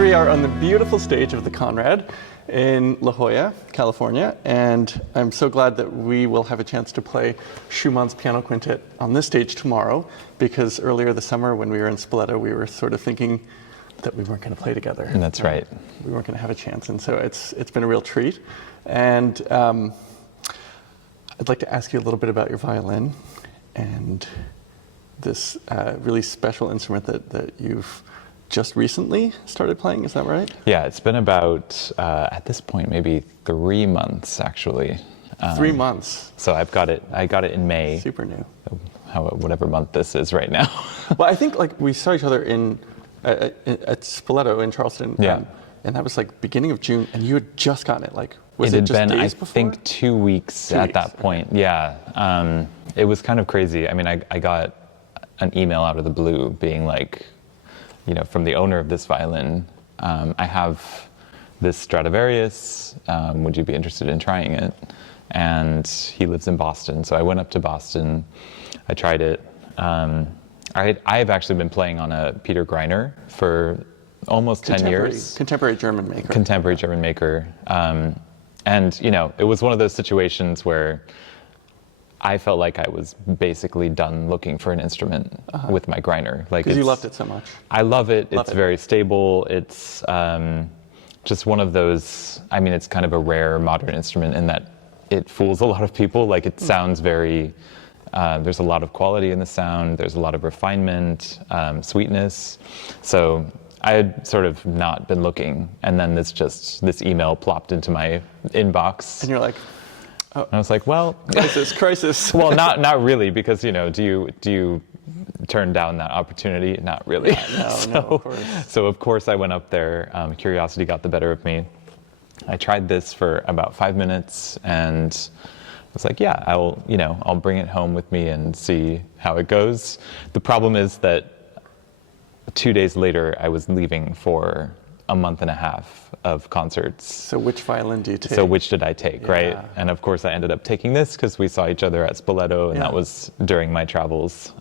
here we are on the beautiful stage of the Conrad in La Jolla, California, and I'm so glad that we will have a chance to play Schumann's Piano Quintet on this stage tomorrow, because earlier this summer when we were in Spoleto, we were sort of thinking that we weren't going to play together. And that's right. We weren't going to have a chance, and so it's been a real treat. And I'd like to ask you a little bit about your violin and this really special instrument that you've just recently started playing, is that right? Yeah, it's been about, at this point, maybe 3 months, actually. 3 months. So I got it in May. Super new. Whatever month this is right now. Well, I think like we saw each other at Spoleto in Charleston. Yeah. And that was like beginning of June, and you had just gotten it. Like, was it it had just been, days I before? think, 2 weeks at that point. Yeah. It was kind of crazy. I mean, I got an email out of the blue being like, you know, from the owner of this violin, I have this Stradivarius, would you be interested in trying it? And he lives in Boston, so I went up to Boston, I tried it. I've actually been playing on a Peter Greiner for almost 10 years. Contemporary German maker. Contemporary German maker. And, you know, it was one of those situations where I felt like I was basically done looking for an instrument with my Greiner. Like, because you loved it so much. I love it. It's very stable. It's just one of those, I mean, it's kind of a rare modern instrument in that it fools a lot of people. Like, it sounds very, there's a lot of quality in the sound. There's a lot of refinement, sweetness. So I had sort of not been looking. And then this email plopped into my inbox. And you're like, oh. And I was like, well, crisis. Well, not really, because, you know, do you turn down that opportunity? Not really. Yeah, no, of course. So of course I went up there. Curiosity got the better of me. I tried this for about 5 minutes, and I was like, yeah, I'll bring it home with me and see how it goes. The problem is that 2 days later I was leaving for a month and a half of concerts. So which violin do you take? So which did I take, right? And of course I ended up taking this because we saw each other at Spoleto, and that was during my travels.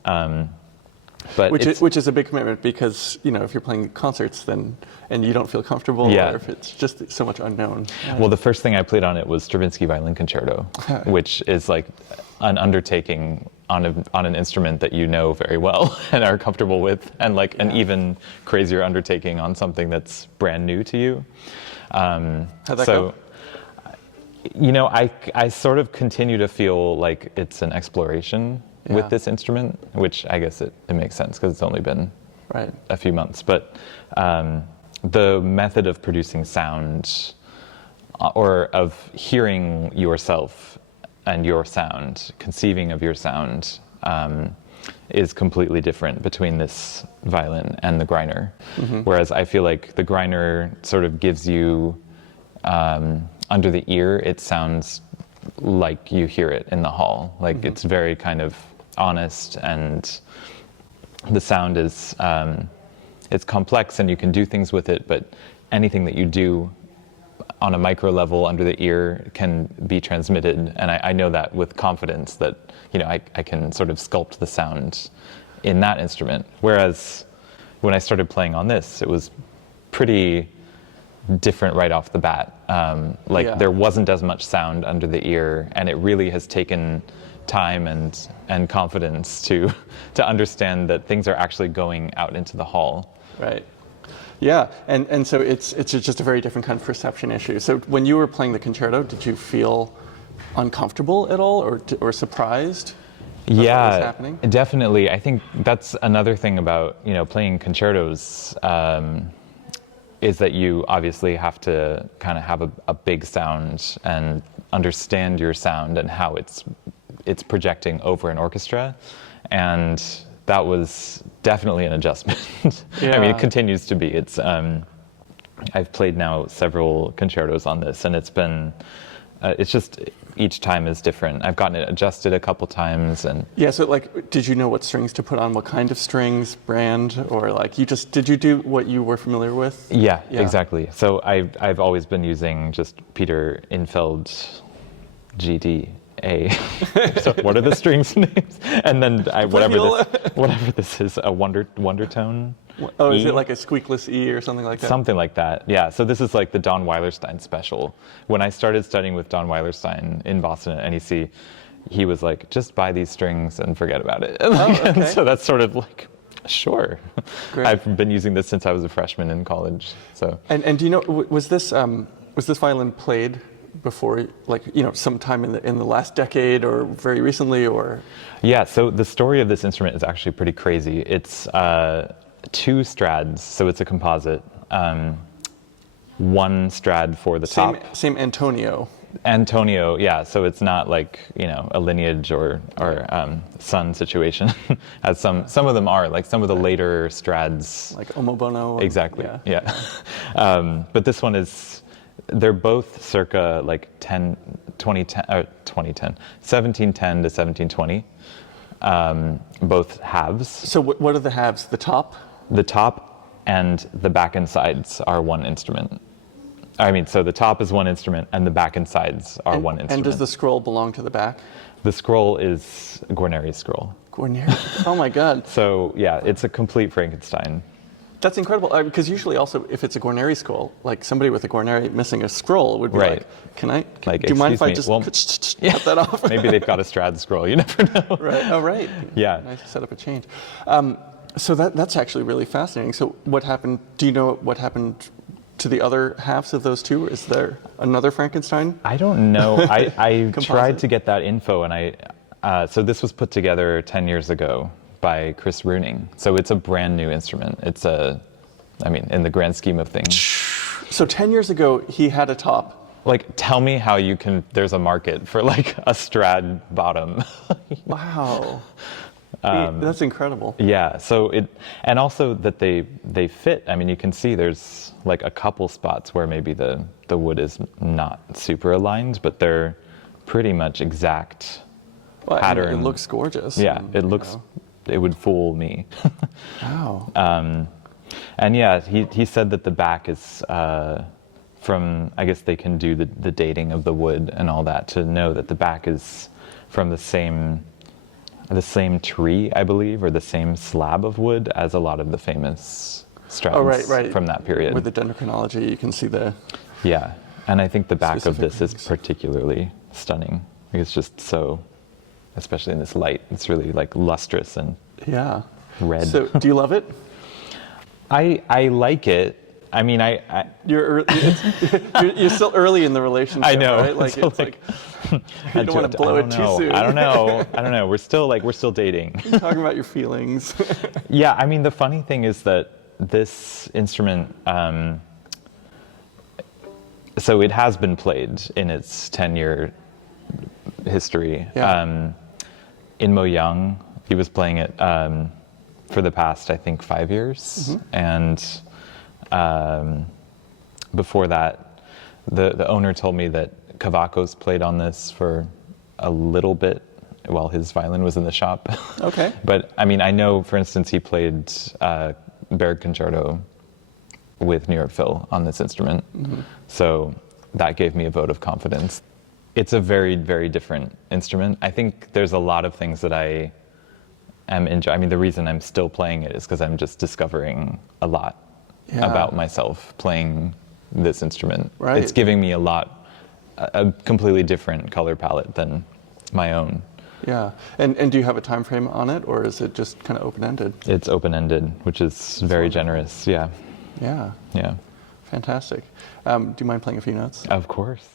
But which is a big commitment, because, you know, if you're playing concerts then and you don't feel comfortable, or if it's just so much unknown. Well, the first thing I played on it was Stravinsky Violin Concerto, which is like an undertaking on an instrument that you know very well and are comfortable with, and like an even crazier undertaking on something that's brand new to you. How'd that go? You know, I sort of continue to feel like it's an exploration with this instrument, which I guess it makes sense because it's only been a few months. But the method of producing sound, or of hearing yourself and your sound, conceiving of your sound, is completely different between this violin and the Greiner. Whereas I feel like the Greiner sort of gives you, under the ear, it sounds like you hear it in the hall. Like, it's very kind of honest, and the sound is, it's complex and you can do things with it, but anything that you do on a micro level under the ear can be transmitted. And I know that with confidence that, you know, I can sort of sculpt the sound in that instrument. Whereas when I started playing on this, it was pretty different right off the bat. There wasn't as much sound under the ear, and it really has taken time and confidence to understand that things are actually going out into the hall. Right. Yeah, and so it's just a very different kind of perception issue. So when you were playing the concerto, did you feel uncomfortable at all, or surprised? What was happening? Definitely. I think that's another thing about, you know, playing concertos, is that you obviously have to kind of have a big sound and understand your sound and how it's projecting over an orchestra. And that was definitely an adjustment. I mean, it continues to be. It's I've played now several concertos on this, and it's been it's just each time is different. I've gotten it adjusted a couple times, and so like, did you know what strings to put on, what kind of strings, brand, or like did you do what you were familiar with? Yeah, exactly. So I've always been using just Peter Infeld GD A. So what are the strings names? And then whatever this is, a wonder tone. Oh, is E? it like a squeakless E or something like that? Something like that, yeah. So this is like the Don Weilerstein special. When I started studying with Don Weilerstein in Boston at NEC, he was like, just buy these strings and forget about it. And so that's sort of like, sure. Great. I've been using this since I was a freshman in college. So. And do you know, was this violin played before, like, you know, sometime in the last decade or very recently, or? Yeah, so the story of this instrument is actually pretty crazy. It's 2 strads, so it's a composite. 1 strad for the top. Same Antonio. Antonio, yeah, so it's not like, you know, a lineage or son situation, as some of them are, like some of the later strads. Like Omobono. Exactly, yeah. But this one is, they're both circa like 1710 to 1720, both halves. So what are the halves? The top? The top and the back and sides are one instrument. I mean, so the top is one instrument and the back and sides are one instrument. And does the scroll belong to the back? The scroll is Guarneri's scroll. Guarneri? Oh my God. So yeah, it's a complete Frankenstein. That's incredible, because usually also if it's a Guarneri scroll, like somebody with a Guarneri missing a scroll would be like, do you mind if I just cut that off? Maybe they've got a Strad scroll, you never know. Right. Oh, right. Yeah. Nice to set up a change. So that's actually really fascinating. So what happened, do you know what happened to the other halves of those 2? Is there another Frankenstein? I don't know. I tried to get that info, and so this was put together 10 years ago by Chris Runing. So it's a brand new instrument. It's I mean, in the grand scheme of things. So 10 years ago, he had a top. Like, tell me how there's a market for like a Strad bottom. Wow. That's incredible. Yeah, so and also that they fit. I mean, you can see there's like a couple spots where maybe the wood is not super aligned, but they're pretty much exact pattern. I mean, it looks gorgeous. Yeah, it looks, it would fool me. Wow. And yeah, he said that the back is from, I guess they can do the dating of the wood and all that to know that the back is from the same tree, I believe, or the same slab of wood as a lot of the famous strads from that period. With the dendrochronology, you can see the... Yeah, and I think the back of this is particularly stunning. It's just so, especially in this light, it's really like lustrous and red. So, do you love it? I like it. I mean, you're still early in the relationship. I know, right? Like it's like you don't want to blow it too soon. I don't know. We're still dating. You're talking about your feelings. Yeah, I mean, the funny thing is that this instrument, so it has been played in its 10-year history. Yeah. In Moyang, he was playing it for the past, I think, 5 years, and. Before that, the owner told me that Cavacos played on this for a little bit while his violin was in the shop. Okay. But I mean, I know, for instance, he played Berg Concerto with New York Phil on this instrument. So that gave me a vote of confidence. It's a very, very different instrument. I think there's a lot of things that I am enjoying. I mean, the reason I'm still playing it is because I'm just discovering a lot about myself playing this instrument. Right. It's giving me a completely different color palette than my own. Yeah. And do you have a time frame on it, or is it just kind of open-ended? It's open-ended, which is very generous. Yeah. Yeah. Yeah. Fantastic. Do you mind playing a few notes? Of course.